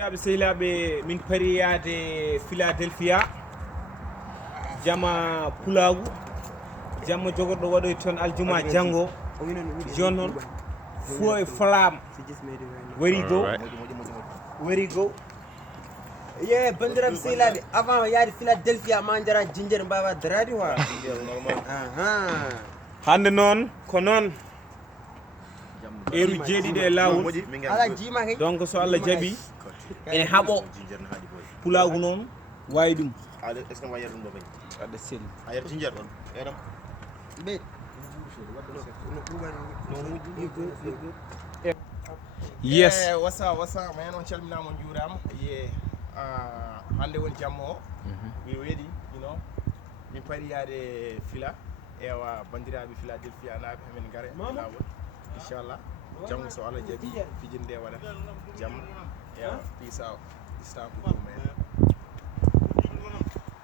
Yaɓe sehilaɓe min pari yaade Philadelphia jama pulagu jamma jogorɗo waɗoy toon aljuma janggo joni noon fo e flamme wari go ye bandiraɓe sehilaɓe avant yaade Philadelphia ma jara jinjere mbawa darade wa hande noon ko noon heure jeeɗiɗi e lawol ala jima kay donc so Allah jaaɓi ene haaɓo pulagu noon wawi ɗum est-ce que ma yar ɗum ɗo kay aɗa seli a yar jinjere ɗon eɗam ɓe yes wasa ma hen on calminama juurama ye hande woni jamma o we weeɗi min pari yaade Phila ewa bandiraɓe Philadelphia naaɓe hemin gaare lawol inchallah janggo so Allah jaaɓi fijinde waɗa jamma ewa peace out Istanbul